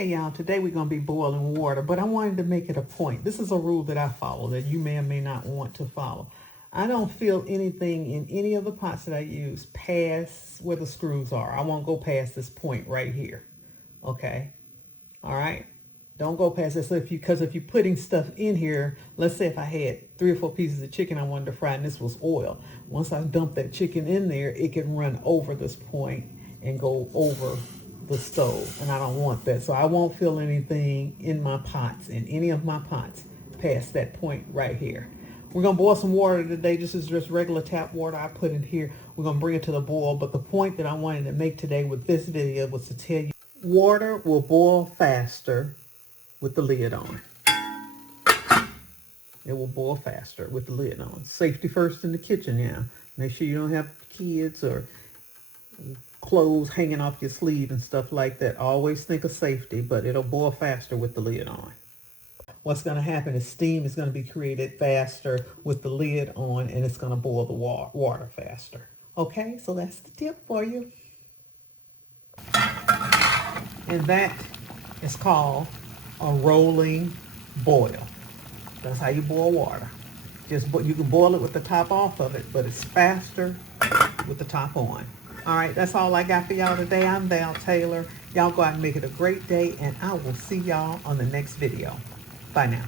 Okay, y'all, today we're going to be boiling water, but I wanted to make it a point. This is a rule that I follow that you may or may not want to follow. I don't fill anything in any of the pots that I use past where the screws are. I won't go past this point right here. Okay? All right? Don't go past this. Because if you're putting stuff in here, let's say if I had 3 or 4 pieces of chicken I wanted to fry and this was oil. Once I dump that chicken in there, it can run over this point and go over the stove, and I don't want that. So I won't fill anything in my pots, in any of my pots, past that point right here. We're going to boil some water today. This is just regular tap water I put in here. We're going to bring it to the boil, but the point that I wanted to make today with this video was to tell you water will boil faster with the lid on. It will boil faster with the lid on. Safety first in the kitchen now. Make sure you don't have kids or clothes hanging off your sleeve and stuff like that. Always think of safety, but it'll boil faster with the lid on. What's going to happen is steam is going to be created faster with the lid on, and it's going to boil the water faster. Okay, so that's the tip for you. And that is called a rolling boil. That's how you boil water. You can boil it with the top off of it, but it's faster with the top on. All right, that's all I got for y'all today. I'm Val Taylor. Y'all go out and make it a great day, and I will see y'all on the next video. Bye now.